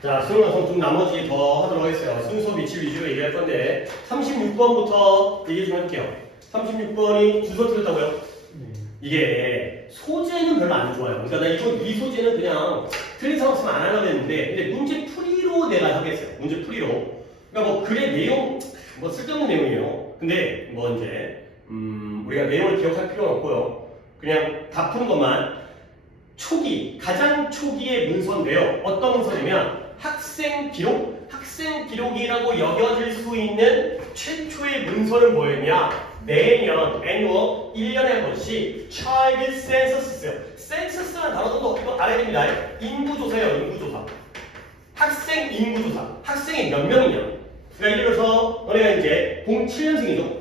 자, 수능 완성 좀 나머지 더 하도록 하겠어요. 순서 위치 위주로 얘기할 건데 36번부터 얘기 좀 해볼게요. 36번이 주소 틀렸다고요? 이게 소재는 별로 안 좋아요. 그러니까 나 이 소재는 그냥 틀린 상황 쓰면 안 하려고 했는데 근데 문제 풀이로 내가 하겠어요. 문제 풀이로. 그러니까 뭐 글의 내용 뭐 쓸데없는 내용이에요. 근데 뭐 이제 우리가 내용을 기억할 필요는 없고요. 그냥 다 푸는 것만. 가장 초기의 문서인데요. 어떤 문서냐면 학생 기록이라고 여겨질 수 있는 최초의 문서는 뭐였냐? 매년, annual, 1년에 한 번씩 child census였어요. census라는 단어도 이거 알아야 됩니다. 인구조사예요, 인구조사. 학생 인구조사. 학생이 몇 명이냐? 그러니까 예를 들어서 너네가 이제 07년생이죠?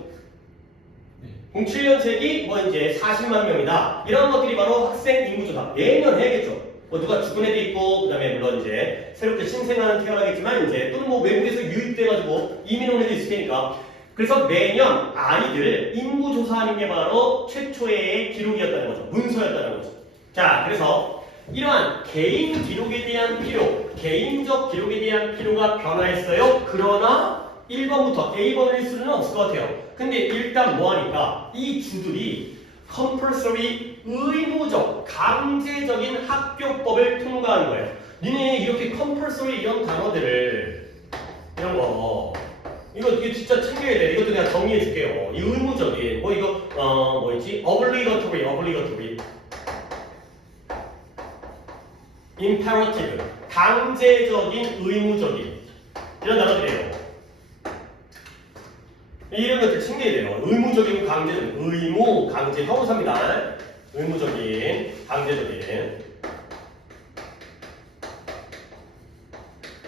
07년생이 뭐 이제 40만 명이다. 이런 것들이 바로 학생 인구조사. 매년 해야겠죠. 뭐 누가 죽은 애도 있고, 그 다음에 물론 이제 새롭게 신생아는 태어나겠지만, 이제 또는 뭐 외국에서 유입돼가지고 이민 온 애도 있을 테니까. 그래서 매년 아이들을 인구조사하는 게 바로 최초의 기록이었다는 거죠. 문서였다는 거죠. 자, 그래서 이러한 개인 기록에 대한 필요, 개인적 기록에 대한 필요가 변화했어요. 그러나 1번부터 A번일 수는 없을 것 같아요. 근데 일단 뭐하니까 이 주들이 compulsory, 의무적, 강제적인 학교법을 통과한 거예요. 니네 이렇게 compulsory 이런 단어들을 이런 거 이거 진짜 챙겨야 돼. 이것도 내가 정리해 줄게요. 이 의무적인 뭐 이거 뭐였지? obligatory imperative 강제적인, 의무적인 이런 단어들이에요. 이런 것들 챙겨야 돼요. 의무적인, 강제적인, 의무, 강제, 형용사입니다. 의무적인, 강제적인.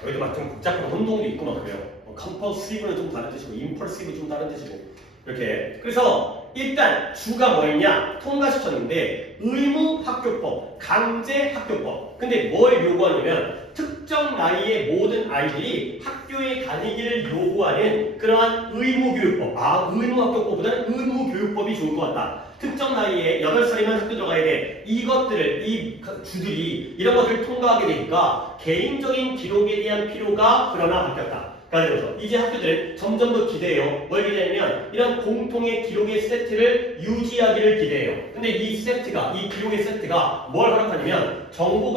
여기도 막 좀 복잡한 혼동도 있고 막 그래요. compulsive는 좀 다른 뜻이고, impulsive 좀 다른 뜻이고. 이렇게. 그래서 일단 주가 뭐였냐? 통과시켰는데 의무 학교법, 강제 학교법. 근데 뭘 요구하냐면 특정 나이의 모든 아이들이 학교에 다니기를 요구하는 그러한 의무교육법. 의무학교법보다는 의무교육법이 좋을 것 같다. 특정 나이에 8살이면 학교 들어가야 돼. 이것들을, 이 주들이 이런 것들을 통과하게 되니까 개인적인 기록에 대한 필요가 그러나 바뀌었다. 그래서 이제 학교들은 점점 더 기대해요. 뭘 기대하냐면 이런 공통의 기록의 세트를 유지하기를 기대해요. 근데 이 기록의 세트가 뭘 허락하냐면 정보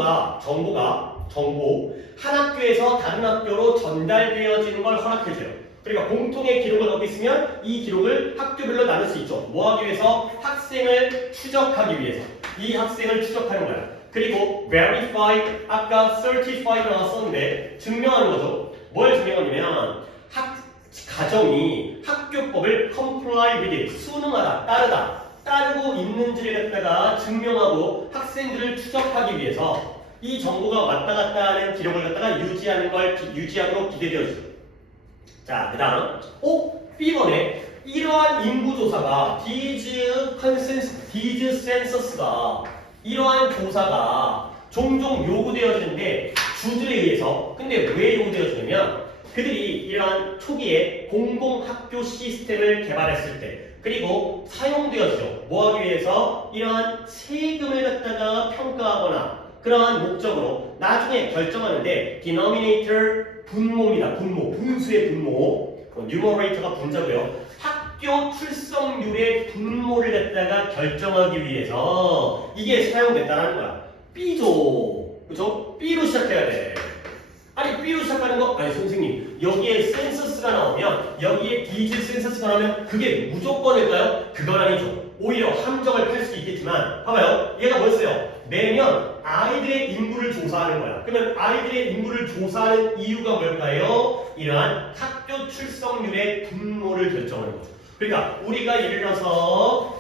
한 학교에서 다른 학교로 전달되어지는 걸 허락해줘요. 그러니까 공통의 기록을 갖고 있으면 이 기록을 학교별로 나눌 수 있죠. 뭐 하기 위해서? 학생을 추적하기 위해서. 이 학생을 추적하는 거야. 그리고 verify, 아까 certify 나왔었는데 증명하는 거죠. 뭘 증명하냐면 가정이 학교법을 comply with it, 순응하다, 따르고 있는지를 갖다가 증명하고 학생들을 추적하기 위해서 이 정보가 왔다 갔다 하는 기록을 갖다가 유지하도록 기대되어지죠. 자, 그 다음 B번에 이러한 인구조사가 these census가 이러한 조사가 종종 요구되어지는데 주들에 의해서. 근데 왜 요구되어지냐면 그들이 이러한 초기에 공공학교 시스템을 개발했을 때 그리고 사용되어지죠. 뭐하기 위해서? 이러한 세금을 갖다가 평가하거나 그러한 목적으로 나중에 결정하는데 denominator 분모입니다. 분수의 분모. numerator가 분자고요. 학교 출석률의 분모를 갖다가 결정하기 위해서 이게 사용됐다는 거야. B죠. 그죠? B로 시작해야 돼. 아니 B로 시작하는 거 아니 선생님 여기에 센서스가 나오면 여기에 디지 센서스가 나오면 그게 무조건일까요? 그건 아니죠. 오히려 함정을 펼 수 있겠지만 봐봐요. 얘가 뭐였어요? 매년 아이들의 인구를 조사하는 거야. 그러면 아이들의 인구를 조사하는 이유가 뭘까요? 이러한 학교 출석률의 분모를 결정하는 거죠. 그러니까 우리가 예를 들어서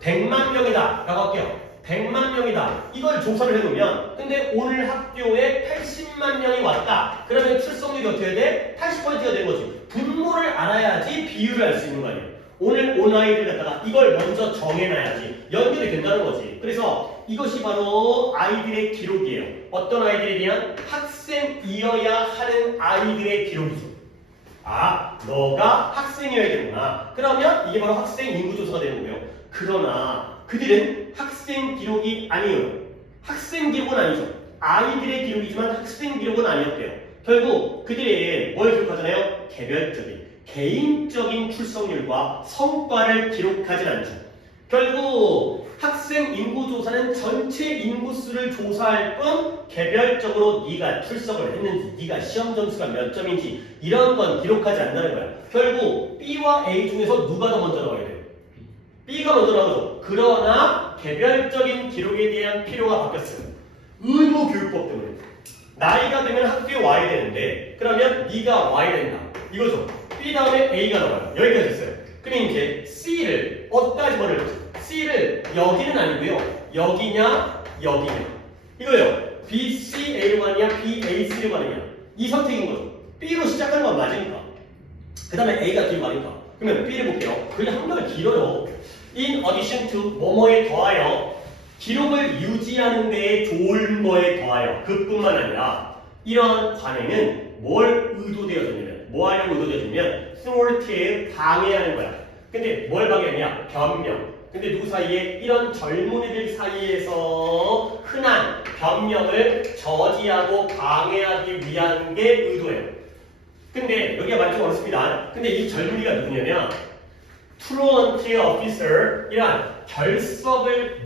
100만 명이다 라고 할게요. 100만 명이다. 이걸 조사를 해놓으면 근데 오늘 학교에 80만 명이 왔다. 그러면 출석률이 어떻게 돼? 80%가 되는 거지. 분모를 알아야지 비율을 알 수 있는 거 아니에요. 오늘 온 아이들 갖다가 이걸 먼저 정해놔야지 연결이 된다는 거지. 그래서 이것이 바로 아이들의 기록이에요. 어떤 아이들에 대한 학생이어야 하는 아이들의 기록이죠. 너가 학생이어야 되는구나. 그러면 이게 바로 학생 인구조사가 되는 거예요. 그러나 그들은 학생 기록이 아니에요. 학생 기록은 아니죠. 아이들의 기록이지만 학생 기록은 아니었대요. 결국 그들이 뭘 기록하잖아요? 개별적인, 개인적인 출석률과 성과를 기록하진 않죠. 결국 학생 인구 조사는 전체 인구수를 조사할 뿐 개별적으로 네가 출석을 했는지, 네가 시험 점수가 몇 점인지 이런 건 기록하지 않는다는 거야. 결국 B와 A 중에서 누가 더 먼저 나와야 돼요? B가 먼저 나오죠. 그러나 개별적인 기록에 대한 필요가 바뀌었어요. 의무교육법 때문에. 나이가 되면 학교에 와야 되는데 그러면 네가 와야 된다. 이거죠. B 다음에 A가 나와요. 여기까지 됐어요. 그럼 이제 C를 어디까지 보내려고? C를 여기는 아니고요. 여기냐, 여기냐. 이거예요. B, C, A로 가느냐, B, A, C로 가느냐. 이 선택인 거죠. B로 시작하는 건 맞으니까. 그 다음에 A가 뒤로 가니까. 그러면 B를 볼게요. 그게 한글 길어요. In addition to 뭐뭐에 더하여 기록을 유지하는 데에 좋은 거에 더하여 그뿐만 아니라 이런 관행은 뭘 의도되어졌냐면 뭐 하려고 의도되어졌냐면 thwart에 방해하는 거야. 근데 뭘 방해하냐? 변명. 근데 누구 사이에? 이런 젊은이들 사이에서 흔한 변명을 저지하고 방해하기 위한 게 의도예요. 근데 여기가 말이 좀 어렵습니다. 근데 이 젊은이가 누구냐면 truant officer 이란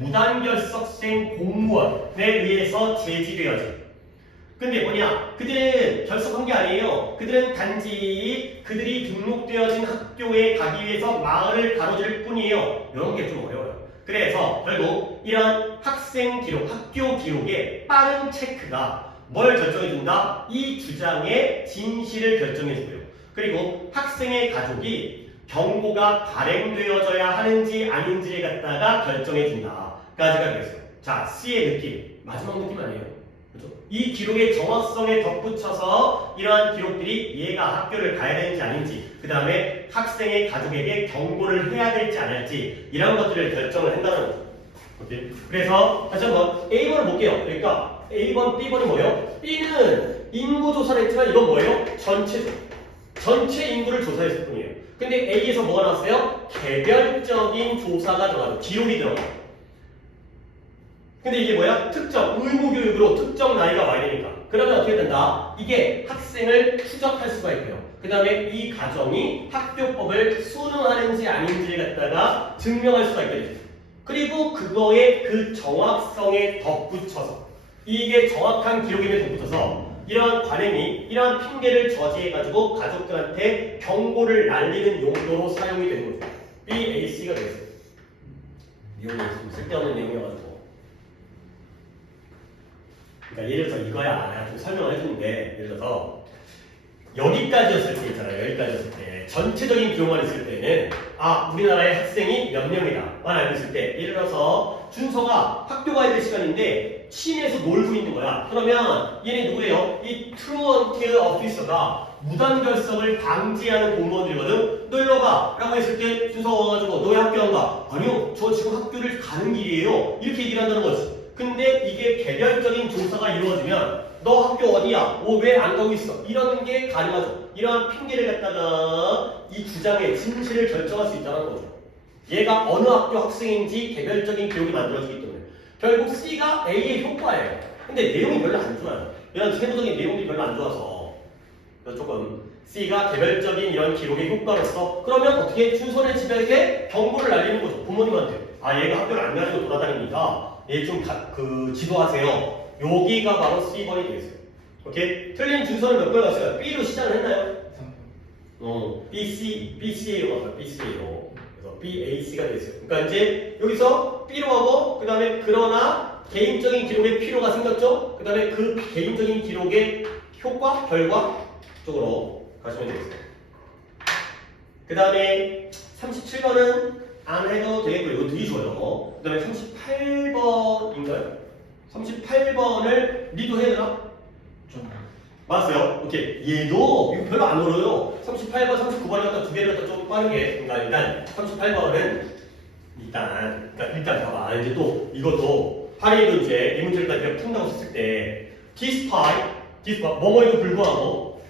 무단결석생 공무원에 의해서 제지되어진. 근데 뭐냐? 그들은 결석한 게 아니에요. 그들은 단지 그들이 등록되어진 학교에 가기 위해서 마을을 가로질 뿐이에요. 이런 게 좀 어려워요. 그래서 결국 이런 학생 기록, 학교 기록의 빠른 체크가 뭘 결정해준다? 이 주장의 진실을 결정해주고요. 그리고 학생의 가족이 경고가 발행되어져야 하는지 아닌지를 갖다가 결정해준다까지가 되겠어요. 자, C의 느낌. 마지막 느낌 아니에요. 그렇죠? 이 기록의 정확성에 덧붙여서 이러한 기록들이 얘가 학교를 가야 되는지 아닌지 그 다음에 학생의 가족에게 경고를 해야 될지 안 할지 이런 것들을 결정을 한다는 거죠. 오케이? 그래서 다시 한번 A번을 볼게요. 그러니까 A번, B번이 뭐예요? B는 인구조사를 했지만 이건 뭐예요? 전체 인구를 조사했을 뿐이에요. 근데 A에서 뭐가 나왔어요? 개별적인 조사가 들어가죠. 기록이 들어가요. 근데 이게 뭐야? 특정, 의무교육으로 특정 나이가 와야 되니까. 그러면 어떻게 된다? 이게 학생을 추적할 수가 있고요. 그 다음에 이 가정이 학교법을 순응하는지 아닌지를 갖다가 증명할 수가 있게 되죠. 그리고 그거에 그 정확성에 덧붙여서 이게 정확한 기록임에 덧붙여서 이러한 관행이 이러한 핑계를 저지해가지고 가족들한테 경고를 날리는 용도로 사용이 되는 거죠. BAC가 되겠어요. 내용이 좀 쓸데없는 내용이어가지고. 그러니까 예를 들어서 이거야. 내가 좀 설명을 해주는데 예를 들어서 여기까지였을 때 있잖아요. 여기까지였을 때 전체적인 기록만 있을 때는 우리나라의 학생이 몇 명이다만 알고 있을 때 예를 들어서 준서가 학교 가야 될 시간인데 시내에서 놀고 있는 거야. 그러면 얘네 누구예요? 이 truant officer가 무단결석을 방지하는 공무원들이거든. 너 일로 가 라고 했을 때 준서가 와가지고 너 왜 학교 안 가? 아니요, 저 지금 학교를 가는 길이에요. 이렇게 얘기를 한다는 거지. 근데 이게 개별적인 조사가 이루어지면 너 학교 어디야? 왜 안 가고 있어? 이런 게 가능하죠. 이러한 핑계를 갖다가 이 주장의 진실을 결정할 수 있다는 거죠. 얘가 어느 학교 학생인지 개별적인 기록이 만들어지기 때문에 결국 C가 A의 효과예요. 근데 내용이 별로 안 좋아요. 이런 세부적인 내용이 별로 안 좋아서 조금 C가 개별적인 이런 기록의 효과로서 그러면 어떻게 준선의 집에게 경고를 날리는 거죠. 부모님한테 얘가 학교를 안 가지고 돌아다니니까 얘 좀 지도하세요. 여기가 바로 C번이 되겠어요. 오케이? 틀린 준서는 몇 번 갔어요? B로 시작을 했나요? BCA로 갔어요. BCA로. 그래서 BAC가 되겠어요. 그러니까 이제 여기서 B로 하고 그 다음에 그러나 개인적인 기록에 필요가 생겼죠? 그 다음에 그 개인적인 기록의 효과, 결과 쪽으로 가시면 되겠어요. 그 다음에 37번은 안 해도 되겠고요. 이거 되게 좋아요. 그 다음에 38번인가요? 38번을 리도 해야 되나? 맞았어요? 오케이. 얘도 이거 별로 안 어려워요. 38번, 39번을 갖다 두 개를 갖다 좀 빠르게. 그러니까 일단 38번은 일단 봐봐. 이제 또 이것도 파리도 이제 이 문제를 다 푼다고 썼을 때 despite 뭐뭐에도 불구하고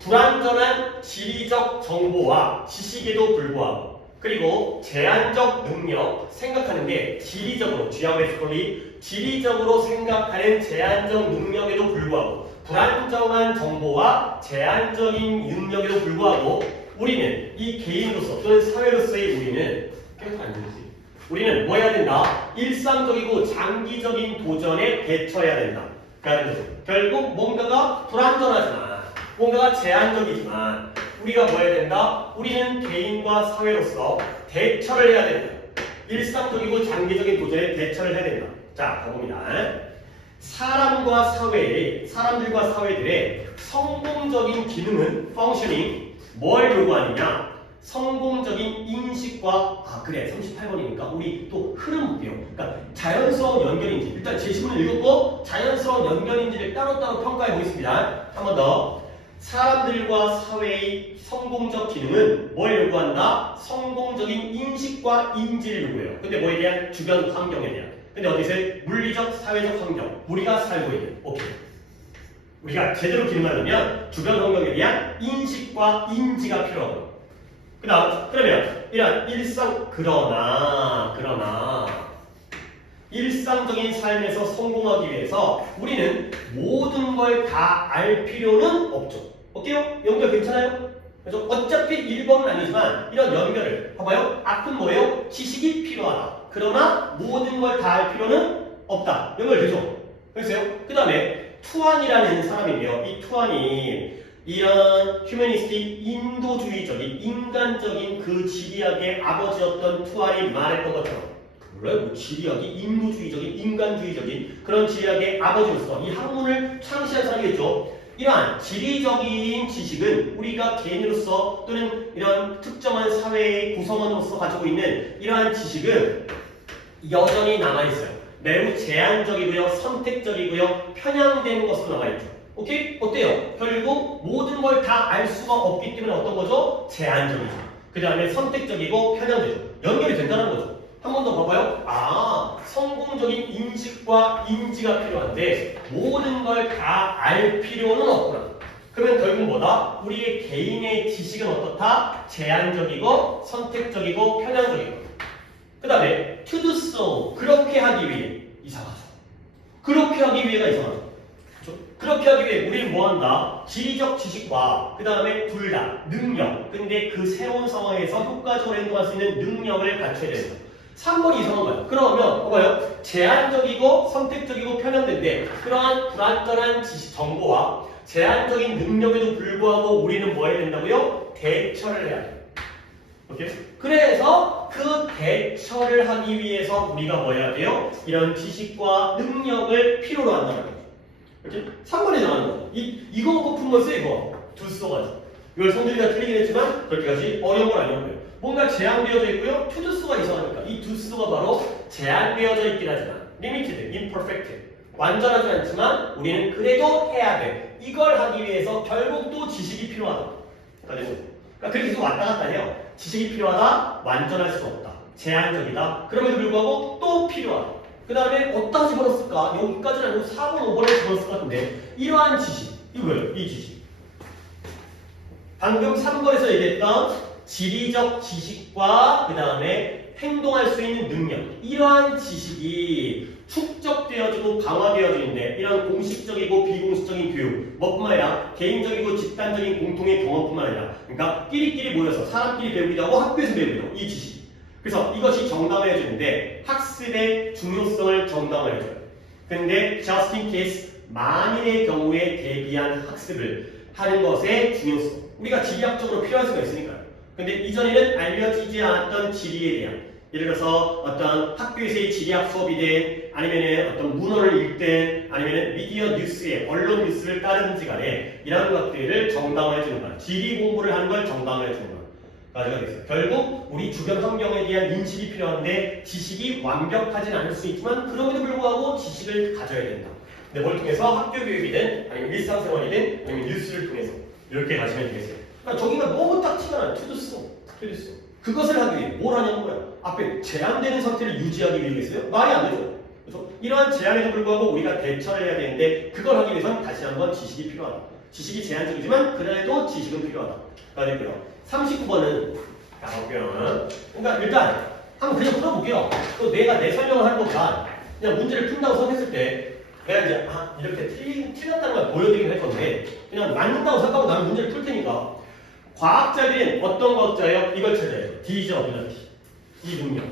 불완전한 지리적 정보와 지식에도 불구하고 그리고 제한적 능력 생각하는데 지리적으로 geographically 지리적으로 생각하는 제한적 능력에도 불구하고 불안정한 정보와 제한적인 능력에도 불구하고 우리는 이 개인으로서 또는 사회로서의 우리는 계속 안 되지. 우리는 뭐 해야 된다? 일상적이고 장기적인 도전에 대처해야 된다. 그러니까 결국 뭔가가 불안전하지만 뭔가가 제한적이지만 우리가 뭐 해야 된다? 우리는 개인과 사회로서 대처를 해야 된다. 일상적이고 장기적인 도전에 대처를 해야 된다. 자, 가봅니다. 사람들과 사회들의 성공적인 기능은 functioning 뭘 요구하느냐? 성공적인 인식과 그래 38번이니까 우리 또 흐름 볼게요. 그러니까 자연스러운 연결인지 일단 제시문을 읽었고 자연스러운 연결인지를 따로따로 평가해 보겠습니다. 한 번 더. 사람들과 사회의 성공적 기능은 뭘 요구한다? 성공적인 인식과 인지를 요구해요. 근데 뭐에 대한? 주변 환경에 대한. 근데 어디서? 물리적, 사회적 환경. 우리가 살고 있는. 오케이. 우리가 제대로 기능하려면 주변 환경에 대한 인식과 인지가 필요하고. 그러면 이런 그러나 일상적인 삶에서 성공하기 위해서 우리는 모든 걸 다 알 필요는 없죠. 오케이요? 연결 괜찮아요? 그래서 어차피 1번은 아니지만 이런 연결을 봐봐요. 앞은 뭐예요? 지식이 필요하다. 그러나 모든 걸 다 알 필요는 없다. 연결되죠? 그랬어요? 그 다음에 투안이라는 사람인데요. 이 투안이 이런 휴머니스틱 인도주의적인 인간적인 그 지리학의 아버지였던 투안이 말했던 것처럼 몰라요? 뭐 지리학이 인도주의적인 인간주의적인 그런 지리학의 아버지로서 이 학문을 창시한 사람이겠죠. 이러한 지리적인 지식은 우리가 개인으로서 또는 이런 특정한 사회의 구성원으로서 가지고 있는 이러한 지식은 여전히 남아있어요. 매우 제한적이고요, 선택적이고요, 편향된 것으로 남아있죠. 오케이? 어때요? 결국 모든 걸 다 알 수가 없기 때문에 어떤 거죠? 제한적이죠. 그 다음에 선택적이고 편향되죠. 연결이 된다는 거죠. 한 번 더 봐봐요. 성공적인 인식과 인지가 필요한데 모든 걸 다 알 필요는 없구나. 그러면 결국 뭐다? 우리의 개인의 지식은 어떻다? 제한적이고 선택적이고 편향적이고. 그 다음에 to do so 그렇게 하기 위해 이상하죠. 그렇게 하기 위해가 이상하죠. 그렇게 하기 위해 우리는 뭐한다? 지리적 지식과 그 다음에 둘 다 능력. 근데 그 새로운 상황에서 효과적으로 행동할 수 있는 능력을 갖춰야 된다. 3번이 이상한 거예요. 그러면 봐봐요. 제한적이고 선택적이고 편향된데 그러한 불완전한 지식 정보와 제한적인 능력에도 불구하고 우리는 뭐 해야 된다고요? 대처를 해야 돼요. 오케이? 그래서 그 대처를 하기 위해서 우리가 뭐 해야 돼요? 이런 지식과 능력을 필요로 한다는 거죠. 이렇게 3번에 나가는 거죠. 이거 갖고 푼 것을 이거 두 써가지고 이걸 성질이가 틀리긴 했지만 그렇게까지 어려운 건 아니었고요. 뭔가 제한되어져 있고요. 투두수가 이상하니까 이 두 수가 바로 제한되어져 있긴 하지만 limited, imperfect 완전하지 않지만 우리는 그래도 해야 돼. 이걸 하기 위해서 결국 또 지식이 필요하다. 그러니까 그렇게 계속 왔다 갔다 해요. 지식이 필요하다. 완전할 수 없다. 제한적이다. 그럼에도 불구하고 또 필요하다. 그 다음에 어디다 집어넣었을까? 여기까지는 아니고 4번, 5번에 집어넣었을 것 같은데 이러한 지식. 이거 뭐예요? 이 지식. 방금 3번에서 얘기했던 지리적 지식과 그 다음에 행동할 수 있는 능력 이러한 지식이 축적되어지고 강화되어지는데 이런 공식적이고 비공식적인 교육 뭐뿐만 아니라 개인적이고 집단적인 공통의 경험뿐만 아니라 그러니까 끼리끼리 모여서 사람끼리 배우기도 하고 학교에서 배우기도 하고 이 지식 그래서 이것이 정당화해주는데 학습의 중요성을 정당화해줘요. 근데 just in case 만일의 경우에 대비한 학습을 하는 것의 중요성 우리가 지리학적으로 필요할 수가 있으니까요. 근데 이전에는 알려지지 않았던 지리에 대한 예를 들어서 어떤 학교에서의 지리학 수업이든 아니면 어떤 문헌을 읽든 아니면 미디어 뉴스에 언론 뉴스를 따르든지 간에 이런 것들을 정당화해 주는 거야. 지리 공부를 하는 걸 정당화해 주는 거야. 가지가 됐어요. 결국 우리 주변 환경에 대한 인식이 필요한데 지식이 완벽하지는 않을 수 있지만 그럼에도 불구하고 지식을 가져야 된다. 근데 뭘 통해서 학교 교육이든 아니면 일상생활이든 아니면 뉴스를 통해서 이렇게 가지면 되겠어요. 그러니까 저기가 너무 딱 티가 나요. 투두스. 그것을 하기 위해 뭘 하냐는 거야. 앞에 제한되는 상태를 유지하기 위해서요? 말이 안 되죠. 그래서 이러한 제한에도 불구하고 우리가 대처를 해야 되는데 그걸 하기 위해서는 다시 한번 지식이 필요하다. 지식이 제한적이지만 그래도 지식은 필요하다. 가 되고요. 39번은 자, 볼게요. 그러니까 일단 한번 그냥 풀어볼게요. 또 내가 내 설명을 하는 것보다 그냥 문제를 푼다고 생각했을 때 내가 이제 이렇게 틀렸다는 걸 보여드리긴 할 건데 그냥 맞는다고 생각하고 나는 문제를 풀 테니까 과학자들은 어떤 과학자예요? 이걸 찾아야죠. 디저빌리티. 이 능력.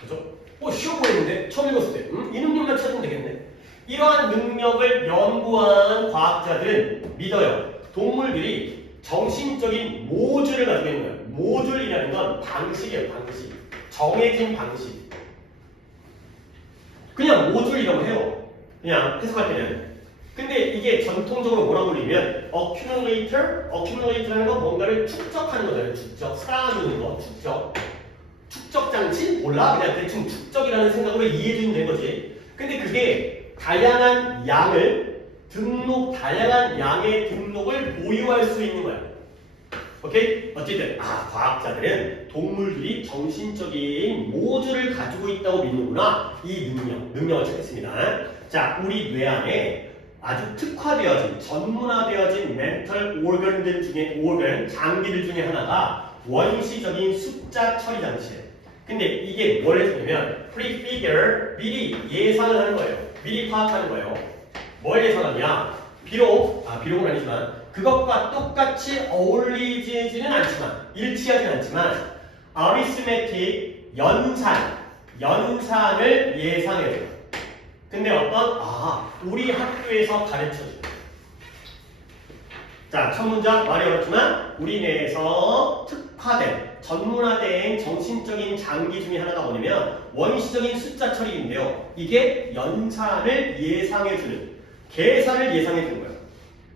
그죠? 쉬워 보이는데 처음 읽었을 때 이 능력만 찾으면 되겠네. 이러한 능력을 연구한 과학자들은 믿어요. 동물들이 정신적인 모듈을 가지고 있는 거예요. 모듈이라는 건 방식이에요. 방식. 정해진 방식. 그냥 모듈이라고 해요. 그냥 해석할 때는. 근데 이게 전통적으로 뭐라고 불리면 accumulator라는 건 뭔가를 축적하는 거잖아요. 축적. 쌓아두는 거. 축적 장치? 몰라? 그냥 대충 축적이라는 생각으로 이해해주면 되는 거지. 근데 그게 다양한 양의 등록을 보유할 수 있는 거야. 오케이? 어쨌든 과학자들은 동물들이 정신적인 모듈을 가지고 있다고 믿는구나. 이 능력을 찾겠습니다. 자, 우리 뇌 안에 아주 특화되어진, 전문화되어진 멘털 장기들 중에 하나가 원시적인 숫자 처리 장치예요. 근데 이게 뭘 해주냐면 prefigure, 미리 예상을 하는 거예요. 미리 파악하는 거예요. 뭘 예상하냐? 비록은 아니지만 그것과 똑같이 어울리지는 않지만 일치하지는 않지만 arithmetic, 연산을 예상해요. 근데 우리 학교에서 가르쳐줘요. 자, 첫 문장 말이 어렵지만 우리 뇌에서 특화된, 전문화된 정신적인 장기 중에 하나가 뭐냐면 원시적인 숫자 처리인데요. 이게 연산을 예상해주는, 계산을 예상해주는 거예요.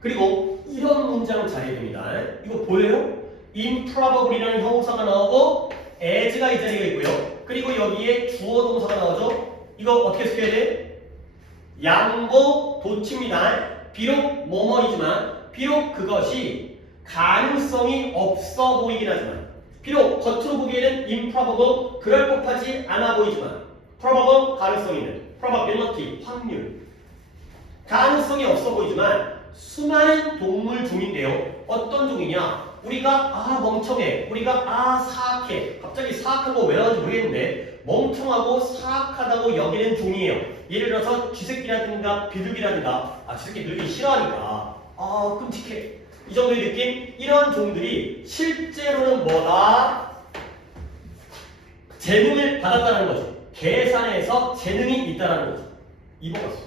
그리고 이런 문장 잘해야 됩니다. 이거 보여요? improbable이라는 형용사가 나오고 as가 이 자리에 있고요. 그리고 여기에 주어 동사가 나오죠? 이거 어떻게 해석해야 돼? 양보 도치입니다. 비록 뭐뭐이지만 비록 그것이 가능성이 없어 보이긴 하지만 비록 겉으로 보기에는 improbable, 그럴 법하지 않아 보이지만 probable, 가능성이 있는 probability, 확률, 가능성이 없어 보이지만 수많은 동물 종인데요. 어떤 종이냐? 우리가 멍청해, 우리가 사악해, 갑자기 사악한 거 왜 나오는지 모르겠는데 멍청하고 사악하다고 여기는 종이에요. 예를 들어서 쥐새끼라든가 비둘기라든가 쥐새끼 비둘기 싫어하니까 끔찍해, 이 정도의 느낌? 이런 종들이 실제로는 뭐다? 재능을 받았다는 거죠. 계산에서 재능이 있다는 거죠. 입어봤어.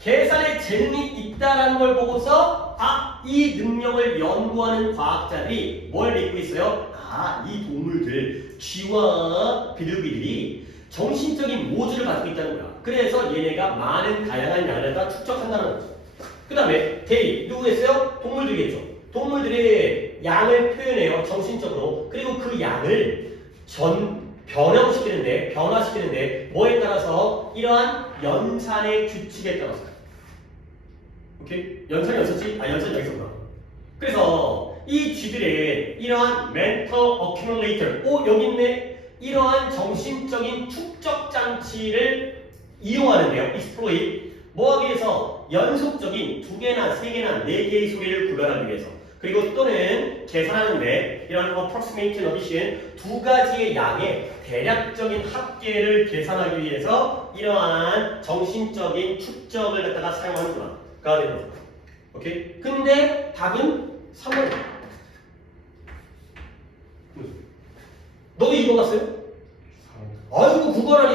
계산에 재능이 있다는 걸 보고서 이 능력을 연구하는 과학자들이 뭘 믿고 있어요? 이 동물들, 쥐와 비둘기들이 정신적인 모듈을 가지고 있다는 거야. 그래서 얘네가 많은 다양한 양을 다 축적한다는 거죠. 그 다음에 누구 했어요? 동물들이겠죠. 동물들의 양을 표현해요. 정신적으로. 그리고 그 양을 변화시키는데 뭐에 따라서? 이러한 연산의 규칙에 따라서. 오케이? 연산이 어딨지? 연산이 여기 있었구나. 그래서 이 쥐들의 이러한 mental accumulator, 여기 있네. 이러한 정신적인 축적 장치를 이용하는데요. exploit. 뭐하기 위해서? 연속적인 2개나 3개나 4개의 소리를 구별하기 위해서. 그리고 또는 계산하는데 이런 approximate addition, 2가지의 양의 대략적인 합계를 계산하기 위해서 이러한 정신적인 축적을 갖다가 사용하는구나. 가 되는 거죠. 오케이? 근데 답은 3번. 너도 2번 갔어요? 아이고, 그건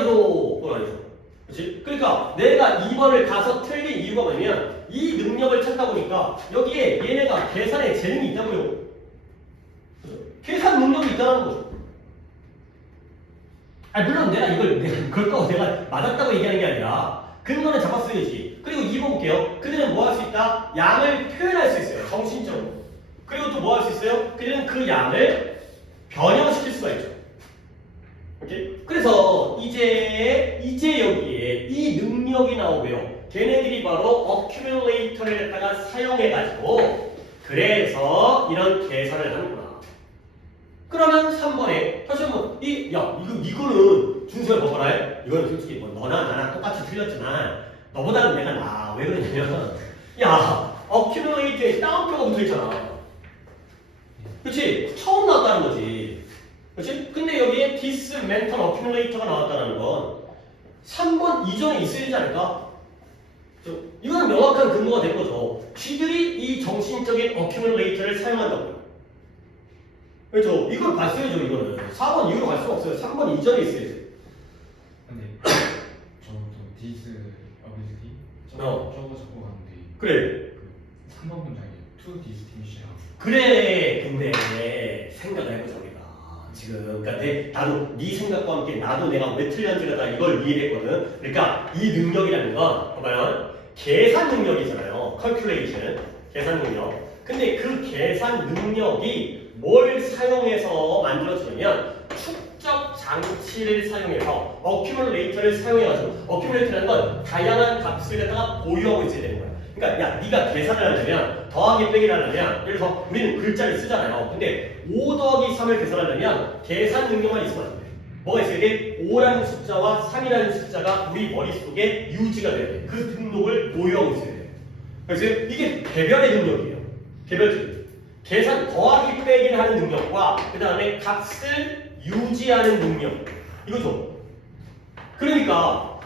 아니죠. 그렇지? 그러니까 내가 2번을 가서 틀린 이유가 뭐냐면 이 능력을 찾다 보니까 여기에 얘네가 계산에 재능이 있다고요. 계산 능력이 있다는 거죠. 물론 내가 그걸 내가 맞았다고 얘기하는 게 아니라 근거는 잡았어야지. 그리고 2번 볼게요. 그들은 뭐 할 수 있다? 양을 표현할 수 있어요. 정신적으로. 그리고 또 뭐 할 수 있어요? 그들은 그 양을 변형시킬 수가 있죠. 오케이? 그래서 이제 여기에 이 능력이 나오고요. 걔네들이 바로 accumulator를 갖다가 사용해가지고 그래서 이런 계산을 하는구나. 그러면 3번에 다시 한번 이거는 준수야 봐봐라. 이거는 솔직히 너나 나랑 똑같이 틀렸지만 너보다는 내가 나아. 왜 그러냐면 accumulate에 따옴표가 붙어있잖아. 그치? 처음 나왔다는 거지. 그치? 근데 여기에 this mental accumulator가 나왔다는 건 3번 이전에 있어야 되지 않을까? 이거는 명확한 근거가 된 거죠. 쥐들이 이 정신적인 accumulator를 사용한다고요. 그렇죠? 이걸 봤어야죠, 이거는. 4번 이후로 갈 수가 없어요. 3번 이전에 있어야 돼. 근데 저도 디스 어빌리티 저거 적고 갔는데 그래. 그 3번 문장에 to distinguish랑 그래. 근데 생각을 해보자, 우리가. 지금. 그러니까 나도 네 생각과 함께 나도 내가 왜 틀렸는지가 다 이걸 이해했거든. 그러니까 이 능력이라는 건 봐봐요. 계산 능력이잖아요. calculation. 계산 능력. 근데 그 계산 능력이 뭘 사용해서 만들어지냐면 축적 장치를 사용해서 accumulator를 사용해가지고 accumulator라는 건 다양한 값을 갖다가 보유하고 있어야 되는 거야. 그러니까 야 네가 계산을 하려면 더하기 빼기를 하려면 예를 들어서 우리는 글자를 쓰잖아요. 근데 5 더하기 3을 계산하려면 계산 능력만 있으면 안 돼. 뭐가 있어야 돼? 5라는 숫자와 3이라는 숫자가 우리 머릿속에 유지가 돼야 돼. 그 등록을 보유하고 있어야 돼. 그래서 이게 개별의 능력이에요. 개별적인. 계산 더하기 빼기를 하는 능력과 그 다음에 값을 유지하는 능력. 이거죠. 그러니까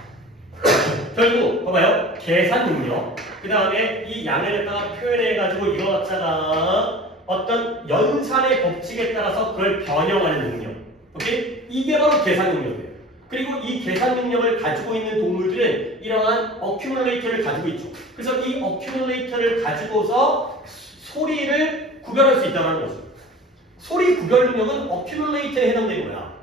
결국 봐봐요. 계산 능력. 그 다음에 이 양을 갖다가 표현해가지고 이거 갖다가 어떤 연산의 법칙에 따라서 그걸 변형하는 능력. 오케이? 이게 바로 계산 능력이에요. 그리고 이 계산 능력을 가지고 있는 동물들은 이러한 어큐뮬레이터를 가지고 있죠. 그래서 이 어큐뮬레이터를 가지고서 소리를 구별할 수 있다는 거죠. 소리 구별 능력은 어큐뮬레이터에 해당되는 거야.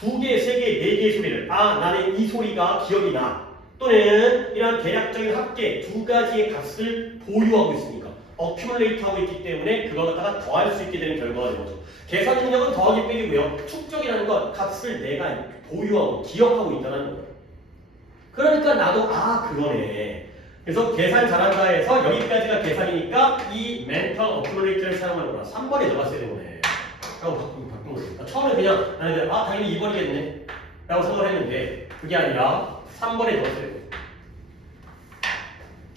2개, 3개, 4개의 소리를 나는 이 소리가 기억이 나. 또는 이런 대략적인 합계 2가지의 값을 보유하고 있으니까 어큐뮬레이트하고 있기 때문에 그걸 갖다가 더할 수 있게 되는 결과가 되는 거죠. 계산 능력은 더하기 빼기고요. 축적이라는 건 값을 내가 보유하고 기억하고 있다는 거예요. 그러니까 나도 그거네. 그래서 계산 잘한다 해서 여기까지가 계산이니까 이 mental accumulator를 사용하는구나. 3번에 들어갔어야 되는 거네. 라고 바꾼 거예요. 처음에 그냥 당연히 2번이겠네 라고 생각을 했는데 그게 아니라 3번에 넣었어야 돼요.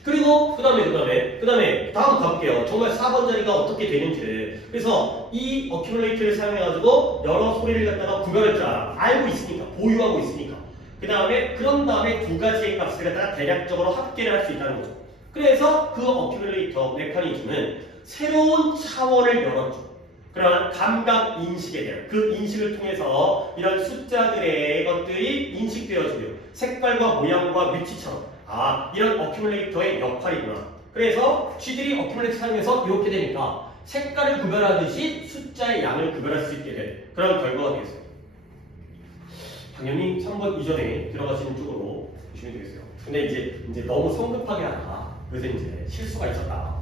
그리고 그 다음에 다음 가볼게요. 정말 4번 자리가 어떻게 되는지를. 그래서 이 어큐뮬레이터를 사용해가지고 여러 소리를 갖다가 구별할 줄 알고 있으니까, 보유하고 있으니까. 그런 다음에 2가지의 값을 갖다가 대략적으로 합계를 할 수 있다는 거죠. 그래서 그 어큐뮬레이터 메커니즘은 새로운 차원을 열었죠. 그러한 감각 인식에 대한 그 인식을 통해서 이런 숫자들의 것들이 인식되어지고요. 색깔과 모양과 위치처럼 이런 어큐뮬레이터의 역할이구나. 그래서 쥐들이 어큐뮬레이터 사용해서 이렇게 되니까 색깔을 구별하듯이 숫자의 양을 구별할 수 있게 된 그런 결과가 되겠어요. 당연히 3번 이전에 들어가시는 쪽으로 보시면 되겠어요. 근데 이제 너무 성급하게 하다가 그래서 이제 실수가 있었다.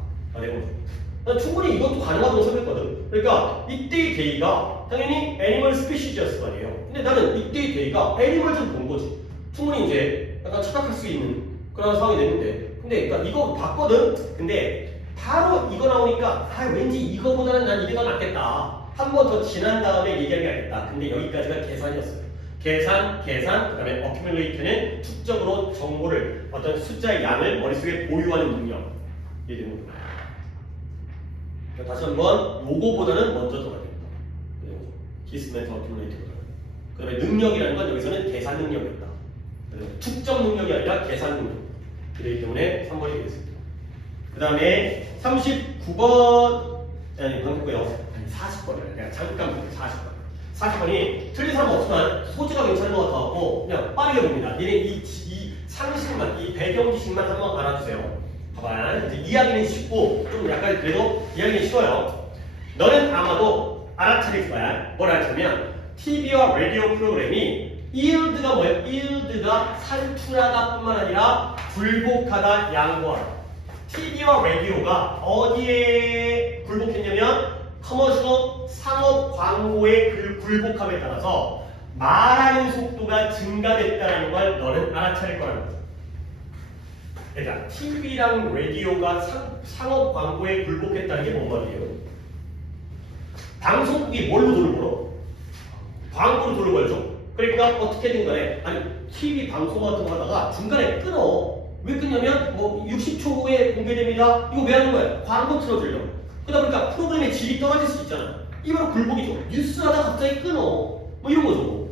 난 충분히 이것도 가능하다고 생각했거든. 그러니까 이때의 데이가 당연히 애니멀 스피시즈였을 거 아니에요. 근데 나는 이때의 데이가 애니멀 좀 본 거지. 충분히 이제 약간 착각할 수 있는 그런 상황이 됐는데, 근데 그러니까 이거 봤거든. 근데 바로 이거 나오니까 왠지 이거보다는 난 이게 더 낫겠다. 한 번 더 지난 다음에 얘기하는 게 낫겠다. 근데 여기까지가 계산이었어요. 계산, 그 다음에 어큐뮬레이터는 축적으로 정보를 어떤 숫자의 양을 머릿속에 보유하는 능력. 이게 되는 거예요. 다시 한번 요거보다는 먼저 들어가야 됩니다. 디스멘터 어큐뮬레이터보다는. 그 다음에 능력이라는 건 여기서는 계산 능력이었다. 축적 능력이 아니라 계산 능력. 그렇기 때문에 3번이 되겠습니다. 그 다음에 39번 방금 40번이에요. 내가 잠깐 볼게요. 40번이 틀린 사람은 없지만 소지가 괜찮은 것 같아갖고 그냥 빠르게 봅니다. 니네 이 상식만, 이 배경 지식만 한번 알아주세요. 봐봐요. 이제 이야기는 쉽고 좀 약간 그래도 이야기는 쉬워요. 너는 아마도 알아차릴 거야. 뭘 알아차면 TV와 라디오 프로그램이 yield가 뭐예요? yield가 산출하다 뿐만 아니라 굴복하다, 양보하다. TV와 라디오가 어디에 굴복했냐면 커머셜 상업 광고의 그 굴복함에 따라서 말하는 속도가 증가됐다는 걸 너는 알아차릴 거라는 거죠. 그러니까 TV랑 라디오가 상업 광고에 굴복했다는 게 뭔 말이에요? 방송국이 뭘로 돈을 벌어? 광고로 돈을 벌죠. 그러니까 어떻게든 간에 TV 방송 같은 거 하다가 중간에 끊어. 왜 끊냐면 60초 후에 공개됩니다. 이거 왜 하는 거야? 광고 틀어주려고. 그러다 보니까 프로그램의 질이 떨어질 수 있잖아. 이게 바로 굴복이죠. 뉴스 하다 갑자기 끊어. 뭐 이런 거죠.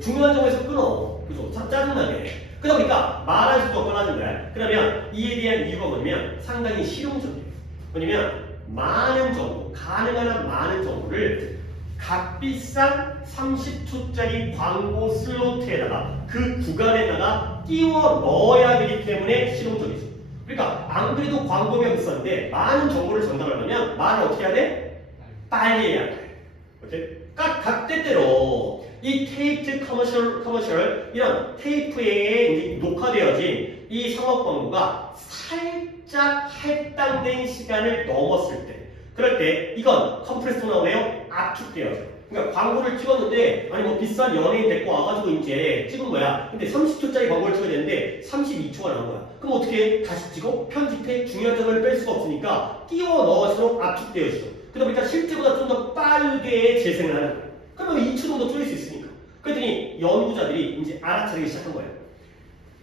중요한 점에서 끊어. 그죠? 짜증나게. 그러다 보니까 말할 수도 없거나 거야. 그러면 이에 대한 이유가 뭐냐면 상당히 실용적이에요. 뭐냐면 많은 정보, 가능한 한 많은 정보를 값비싼 30초짜리 광고 슬로트에다가 그 구간에다가 끼워 넣어야 되기 때문에 실용적이죠. 그러니까 안 그래도 광고비가 비싼데 많은 정보를 전달하려면 말을 어떻게 해야 돼? 빨리 해야 돼. 오케이? 각 때때로 이 테이프 커머셜 이런 테이프에 이제 녹화되어진 이 상업 광고가 살짝 할당된 시간을 넘었을 때, 그럴 때 이건 컴프레스도 나오네요. 압축되어져. 그러니까 광고를 찍었는데 아니 뭐 비싼 연예인 데리고 와가지고 이제 찍은 거야. 근데 30초짜리 광고를 찍어야 되는데 32초가 나온 거야. 그럼 어떻게 해? 다시 찍어? 편집해? 중요한 점을 뺄 수가 없으니까 끼워 넣어서 압축되어지죠. 그러다 보니까 실제보다 좀 더 빠르게 재생을 하는 거야. 그러면 2초 정도 줄일 수 있으니까. 그랬더니 연구자들이 이제 알아차리기 시작한 거예요.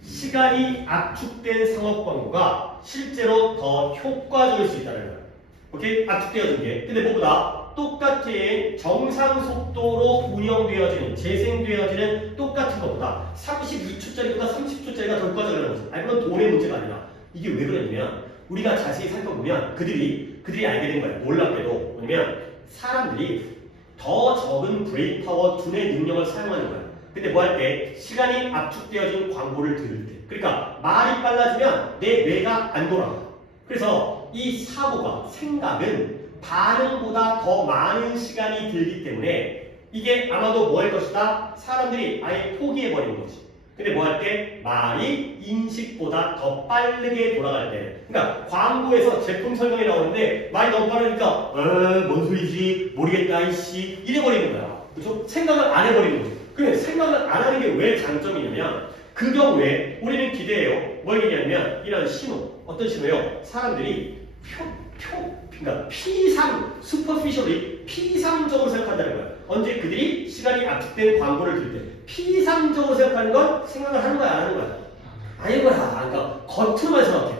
시간이 압축된 상업 광고가 실제로 더 효과적일 수 있다는 거예요. 오케이? 압축되어진 게. 근데 뭐보다 똑같은 정상 속도로 운영되어지는, 재생되어지는 똑같은 것보다 32초짜리보다 30초짜리가 더 효과적이라는 거죠. 아니, 그건 돈의 문제가 아니라. 이게 왜 그러냐면, 우리가 자세히 살펴보면 그들이 알게 된 거예요. 놀랍게도. 뭐냐면, 사람들이 더 적은 브레인 파워, 두뇌 능력을 사용하는 거예요. 근데 뭐 할 때? 시간이 압축되어진 광고를 들을 때. 그러니까 말이 빨라지면 내 뇌가 안 돌아가. 그래서 이 사고가, 생각은 반응보다 더 많은 시간이 들기 때문에 이게 아마도 뭐 할 것이다? 사람들이 아예 포기해버리는 거지. 근데 뭐 할 때? 말이 인식보다 더 빠르게 돌아갈 때. 그러니까 광고에서 제품 설명이 나오는데 말이 너무 빠르니까 뭔 소리지? 모르겠다 이씨 이래버리는 거야. 그죠? 생각을 안 해버리는 거죠. 근데 생각을 안 하는 게 왜 장점이냐면 그 경우에 우리는 기대해요. 뭘 얘기하냐면 이런 신호. 어떤 신호요? 사람들이 그러니까 슈퍼피셜리 피상적으로 생각한다는 거야. 언제 그들이 시간이 압축된 광고를 들 때 피상적으로 생각하는 건 생각을 하는 거야, 안 하는 거야? 아니구나. 그러니까 겉으로만 생각해.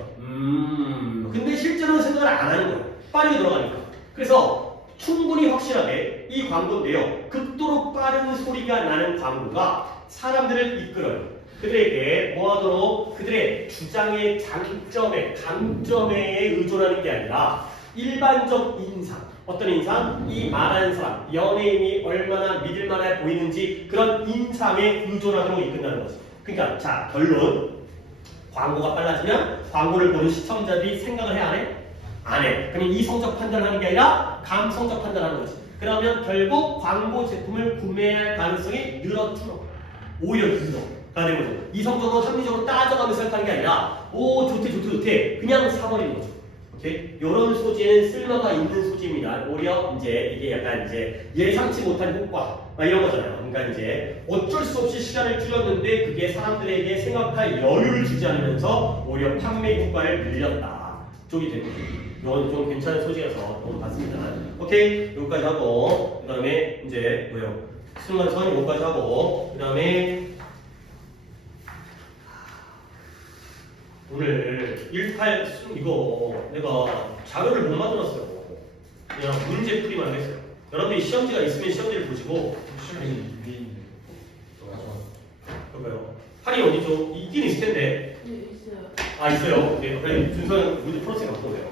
근데 실제로는 생각을 안 하는 거야. 빠르게 돌아가니까. 그래서 충분히 확실하게 이 광고인데요. 극도로 빠른 소리가 나는 광고가 사람들을 이끌어요. 그들에게 뭐하도록 그들의 주장의 장점에, 강점에 의존하는 게 아니라 일반적 인상, 어떤 인상? 이 말하는 사람, 연예인이 얼마나 믿을만해 보이는지 그런 인상에 의존하도록 이끈다는 거지. 그러니까 자, 결론. 광고가 빨라지면 광고를 보는 시청자들이 생각을 해, 안 해? 안 해. 그러면 이성적 판단을 하는 게 아니라 감성적 판단을 하는 거지. 그러면 결국 광고 제품을 구매할 가능성이 늘어들어. 오히려 늘어가 되는 거죠. 이성적으로 합리적으로 따져가면서 생각하는 게 아니라 오 좋대 그냥 사버리는 거죠. 오케이? 이런 소재는 쓸모가 있는 소재입니다. 오히려 이제 이게 약간 이제 예상치 못한 효과 이런 거잖아요. 그러니까 이제 어쩔 수 없이 시간을 줄였는데 그게 사람들에게 생각할 여유를 주지 않으면서 오히려 판매 효과를 늘렸다. 쪽이 되는 거죠. 이건 좀 괜찮은 소재여서 오늘 봤습니다. 오케이? 여기까지 하고 그 다음에 이제 뭐요? 순간선 여기까지 하고 그 다음에 오늘 18 이거 내가 자료를 못 만들었어요. 그냥 문제풀이만 했어요. 여러분들이 시험지가 있으면 시험지를 보시고 시험이 위에 있는데 그럴까요? 할이 어디죠? 있긴 있을 텐데. 네, 있어요. 아 있어요. 네, 그래 준서는 문제 풀었으니까 바꿔보세요.